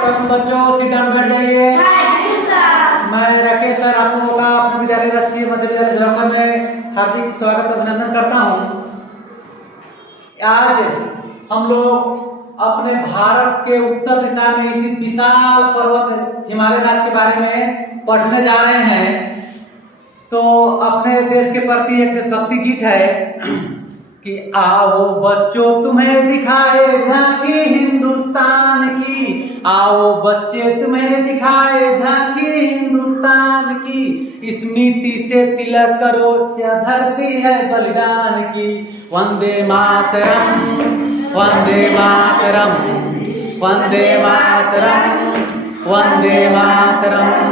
Welcome बच्चों, seat down बैठ जाइए। मैं राकेश सर आप लोगों का अपने विद्यालय राष्ट्रीय मध्य विद्यालय झलौकर में हार्दिक स्वागत अभिनंदन करता हूँ। आज हम लोग अपने भारत के उत्तर दिशा में स्थित विशाल पर्वत हिमालय राज्य के बारे में पढ़ने जा रहे हैं। तो अपने देश के प्रति एक देशभक्ति गीत है कि आओ बच्चों तुम्हें दिखाए झांकी हिंदुस्तान की, आओ बच्चे तुम्हें दिखाए झांकी हिंदुस्तान की, इस मिट्टी से तिलक करो क्या धरती है बलिदान की। वंदे मातरम वंदे मातरम वंदे मातरम वंदे मातरम।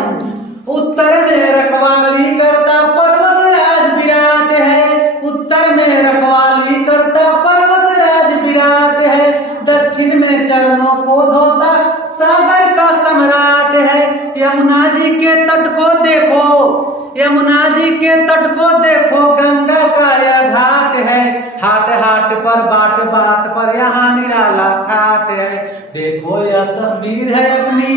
उत्तर में रखवाली करता पर्वत राज विराट है, उत्तर में रखवाली करता पर्वत राज विराट है, दक्षिण में चरणों को धोता सागर का सम्राट है। यमुना जी के तट को देखो, यमुना जी के तट को देखो, गंगा का यह घाट है, हाट हाट पर बाट बाट पर यहाँ निराला घाट है। देखो यह तस्वीर है अपनी,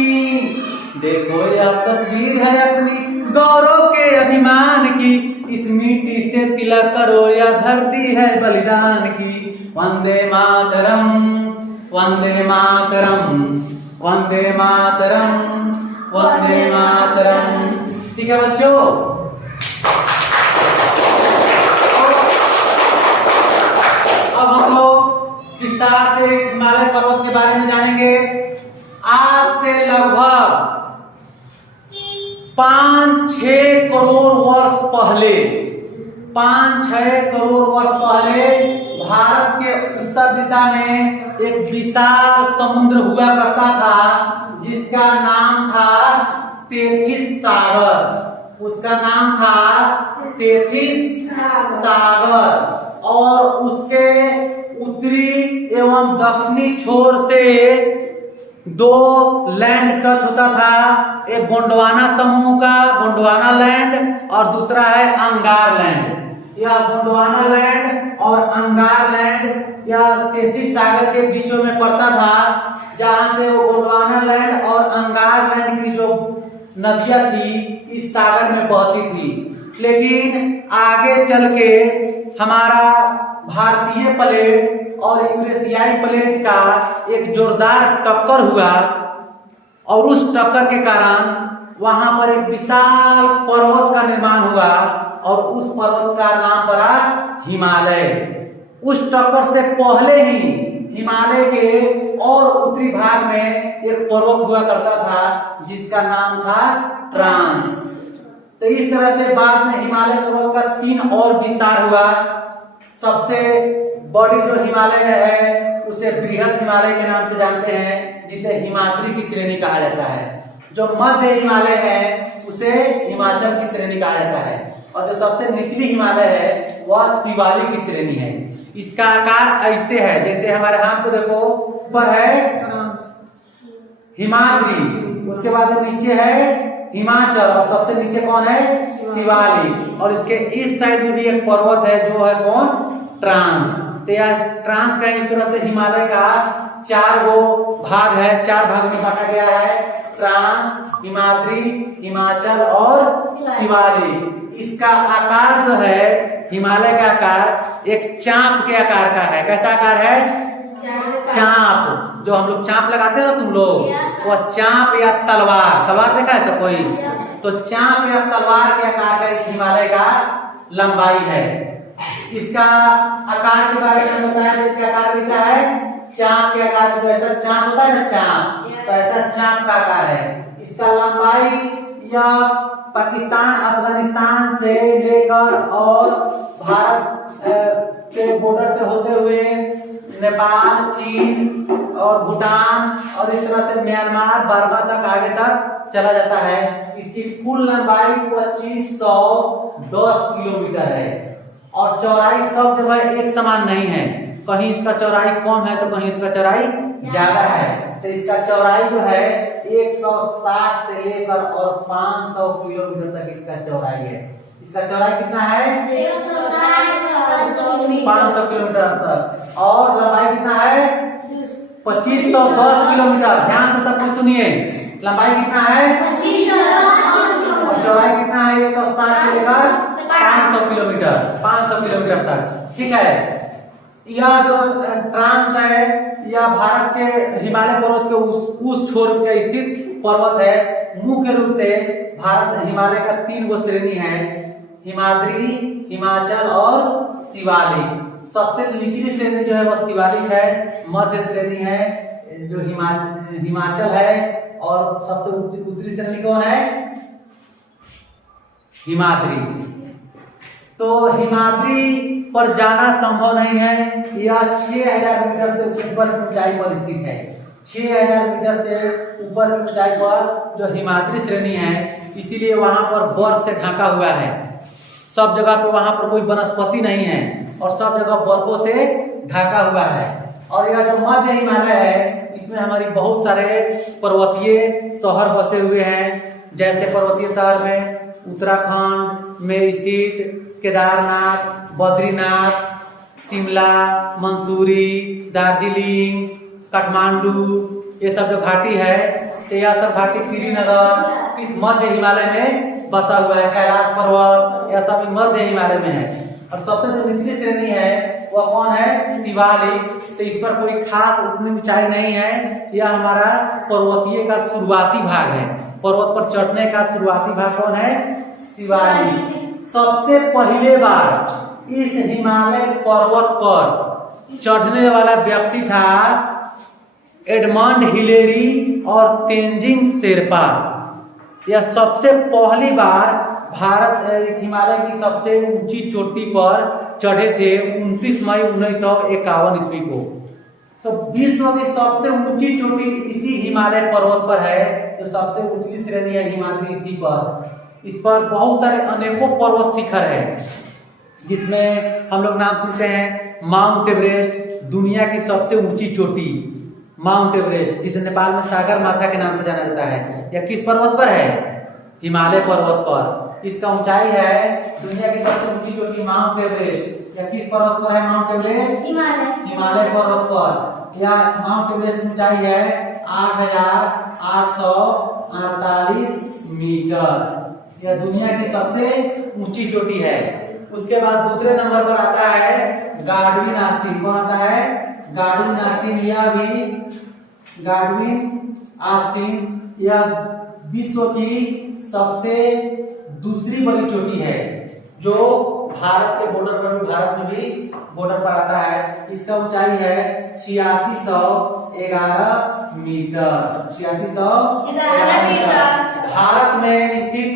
देखो यह तस्वीर है अपनी गौरव के अभिमान की, इस मिट्टी से तिलक करो या धरती है बलिदान की। वंदे मातरम वंदे मातरम वंदे मातरम वंदे मातरम। ठीक है बच्चों, अब हम लोग विस्तार से इस हिमालय पर्वत के बारे में जानेंगे। आज से लगभग 5-6 करोड़ वर्ष पहले, 5-6 करोड़ वर्ष पहले भारत के उत्तर दिशा में एक विशाल समुद्र हुआ करता था जिसका नाम था तेथिस सागर। उसका नाम था तेथिस सागर और उसके उत्तरी एवं दक्षिणी छोर से 2 लैंड टच होता था। एक गोंडवाना समूह का गोंडवाना लैंड और दूसरा है अंगार लैंड। यह गोंडवाना लैंड और अंगार लैंड या तेथिस सागर के बीचों में पड़ता था, जहां से वो गोंडवाना लैंड और अंगार लैंड की जो नदियां थी इस सागर में बहती थी। लेकिन आगे चल के हमारा भारतीय प्लेट और यूरेशियाई प्लेट का एक जोरदार टक्कर हुआ और उस टक्कर के कारण वहां पर एक विशाल पर्वत का निर्माण हुआ और उस पर्वत का नाम पड़ा हिमालय। उस टक्कर से पहले ही हिमालय के और उत्तरी भाग में एक पर्वत हुआ करता था जिसका नाम था ट्रांस। तो इस तरह से बाद में हिमालय पर्वत का 3 और विस्तार हुआ। सबसे बड़ी जो हिमालय है उसे बृहद हिमालय के नाम से जानते हैं, जिसे हिमाद्री की श्रेणी कहा जाता है। जो मध्य हिमालय है उसे हिमाचल की श्रेणी कहा जाता है और जो सबसे निचली हिमालय है वह शिवालिक की श्रेणी है। इसका आकार ऐसे है, जैसे हमारे हाथ को देखो, ऊपर है हिमाद्री, उसके बाद में नीचे है हिमाचल और सबसे नीचे कौन है, शिवालिक। और इसके इस साइड में भी एक पर्वत है जो है कौन, ट्रांस। तो यह ट्रांस का इस तरह से हिमालय का 4 भाग है, 4 भाग में बांटा गया है, ट्रांस, हिमाद्री, हिमाचल और शिवालिक। इसका आकार जो है हिमालय का आकार एक चांप के आकार का है। कैसा आकार है, चांप। जो हम लोग चांप लगाते हैं ना तुम लोग, वह चांप या तलवार, तलवार देखा है सब कोई, तो चांप या तलवार के आकार का इस हिमालय का लंबाई है। इसका आकार के बारे में बताया तो इसका आकार कैसा है, चांप के आकार का, जैसा चांप होता है ना चांप, तो ऐसा चांप का आकार है। इसका लंबाई या पाकिस्तान अफगानिस्तान से लेकर और भारत के बॉर्डर से होते हुए नेपाल, चीन और भूटान और इस तरह से म्यांमार, बर्मा तक आगे तक चला जाता है। इसकी कुल लंबाई 2510 किलोमीटर है और चौड़ाई सब जगह एक समान नहीं है, कहीं इसका चौड़ाई कम है तो कहीं इसका चौड़ाई ज्यादा है। तो इसका चौड़ाई जो है 160 से लेकर और 500 किलोमीटर तक इसका चौड़ाई है। इसका चौड़ाई कितना है, 500 किलोमीटर तक, और लंबाई कितना है 2510 किलोमीटर। ध्यान से सब कुछ सुनिए। लंबाई कितना है? 2510 और चौड़ाई कितना है? 160 से लेकर 500 किलोमीटर, 500 किलोमीटर तक। ठीक है। यह जो ट्रांस है, यह भारत के हिमालय पर्वत के उस छोर पे स्थित पर्वत है। मुख्य रूप से भारत हिमालय का 3 गो श्रेणी है, हिमाद्री, हिमाचल और शिवालिक। सबसे निचली श्रेणी जो है वह शिवालिक है, मध्य श्रेणी है जो हिमाचल है, और सबसे उत्तरी श्रेणी कौन है? हिमाद्री। तो हिमाद्री पर जाना संभव नहीं है। यह 6000 मीटर से ऊपर की ऊंचाई पर स्थित है। 6000 मीटर से ऊपर की ऊंचाई पर जो हिमाद्री श्रेणी है, इसीलिए वहां पर बर्फ से ढका हुआ है। सब जगह पे वहां पर कोई वनस्पति नहीं है और सब जगह बर्फों से ढका हुआ है। और यह जो मध्य हिमालय है, इसमें हमारी बहुत सारे पर्वतीय शहर बसे हुए हैं। जैसे पर्वतीय शहर में उत्तराखंड में स्थित केदारनाथ, बद्रीनाथ, शिमला, मंसूरी, दार्जिलिंग, काठमांडू, ये सब जो घाटी है, तो यह सब घाटी श्रीनगर इस मध्य हिमालय में बसा हुआ है। कैलाश पर्वत, यह सब मध्य हिमालय में है। और सबसे जो निचली श्रेणी है वह कौन है? शिवालिक। तो इस पर कोई खास उतनी ऊंचाई नहीं है। यह हमारा पर्वतीय का शुरुआती भाग है। पर्वत पर चढ़ने का शुरुआती भाग कौन है? शिवालिक। सबसे पहले बार इस हिमालय पर्वत पर चढ़ने वाला व्यक्ति था एडमंड हिलेरी और तेंजिंग शेरपा। यह सबसे पहली बार भारत इस हिमालय की सबसे ऊंची चोटी पर चढ़े थे 29 मई 1951 ईस्वी को। तो विश्व की सबसे ऊंची चोटी इसी हिमालय पर्वत पर है, जो सबसे ऊंची श्रेणी है हिमालय, इसी पर। इस पर बहुत सारे अनेकों पर्वत शिखर है, जिसमें हम लोग नाम सुनते हैं माउंट एवरेस्ट, दुनिया की सबसे ऊंची चोटी माउंट एवरेस्ट, जिसे नेपाल में सागर माथा के नाम से जाना जाता है। यह किस पर्वत पर है? हिमालय पर्वत पर। इसका ऊंचाई है, दुनिया की सबसे ऊंची चोटी माउंट एवरेस्ट। यह किस पर्वत पर है? माउंट एवरेस्ट हिमालय पर्वत पर। यह माउंट एवरेस्ट ऊंचाई है 8848 मीटर। यह दुनिया की सबसे ऊंची चोटी है। उसके बाद दूसरे नंबर पर आता है गार्डविन आस्टीन। कौन आता है? Godwin Austin. गार्डविन आस्टीन यह विश्व की सबसे दूसरी बड़ी चोटी है, जो भारत के बॉर्डर पर भी, भारत में भी बॉर्डर पर आता है। इसका ऊंचाई है 8611 मीटर। 8611 मीटर। भारत में स्थित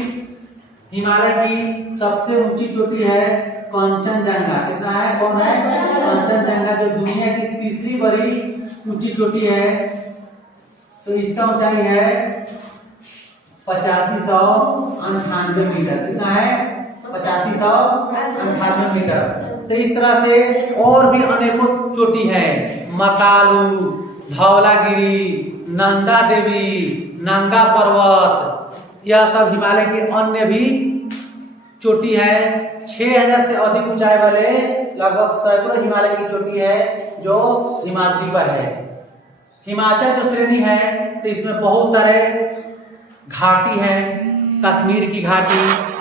हिमालय की सबसे ऊंची चोटी है कंचनजंगा। कितना है? कौन है? कंचनजंगा, जो दुनिया की तीसरी बड़ी ऊंची चोटी है। तो इसका ऊंचाई है 8598 मीटर। कितना है? 8598 मीटर। तो इस तरह से और भी अनेकों चोटी है, मकालू, धौलागिरी, नंदा देवी, नंगा पर्वत, यह सब हिमालय की अन्य भी चोटी है। 6000 से अधिक ऊंचाई वाले लगभग सैकड़ों हिमालय की चोटी है, जो हिमाद्री पर है। हिमाचल जो श्रेणी है, तो इसमें बहुत सारे घाटी है। कश्मीर की घाटी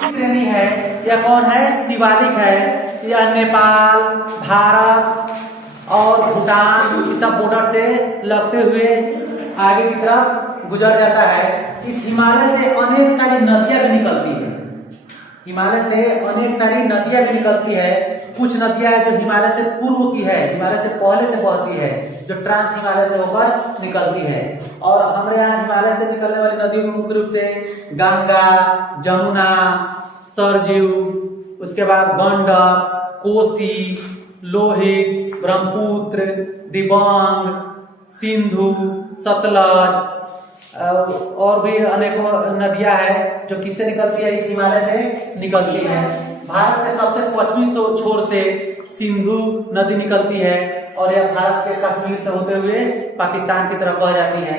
श्रेणी है। यह कौन है? शिवालिक है। यह नेपाल, भारत और भूटान, इस सब बॉर्डर से लगते हुए आगे की तरफ गुजर जाता है। इस हिमालय से अनेक सारी नदियां भी निकलती है। हिमालय से अनेक सारी नदियां भी निकलती है। कुछ नदियां जो हिमालय से पूर्व की है, हिमालय से पहले से बहती है, जो ट्रांस हिमालय से होकर निकलती है। और हमारे यहाँ हिमालय से निकलने वाली नदियों में मुख्य रूप से गंगा, जमुना, सरजू, उसके बाद गंडक, कोसी, लोहित, ब्रह्मपुत्र, दिबांग, सिंधु, सतलज और भी अनेकों नदियां हैं, जो किससे निकलती है? इस हिमालय से निकलती है। भारत के सबसे पश्चिमी छोर से सिंधु नदी निकलती है और यह भारत के कश्मीर से होते हुए पाकिस्तान की तरफ बह जाती है।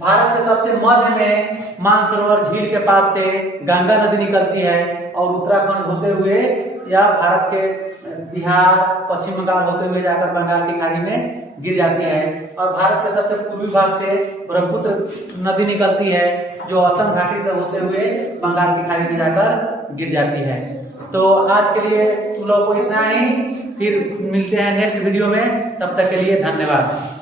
भारत के सबसे मध्य में मानसरोवर झील के पास से गंगा नदी निकलती है और उत्तराखंड होते हुए या भारत के बिहार, पश्चिम बंगाल होते हुए जाकर बंगाल की खाड़ी में गिर जाती है। और भारत के सबसे पूर्वी भाग से ब्रह्मपुत्र नदी निकलती है जो असम घाटी से होते हुए बंगाल की खाड़ी में जाकर गिर जाती है। तो आज के लिए तुम लोगों को इतना ही, फिर मिलते हैं नेक्स्ट वीडियो में, तब तक के लिए धन्यवाद।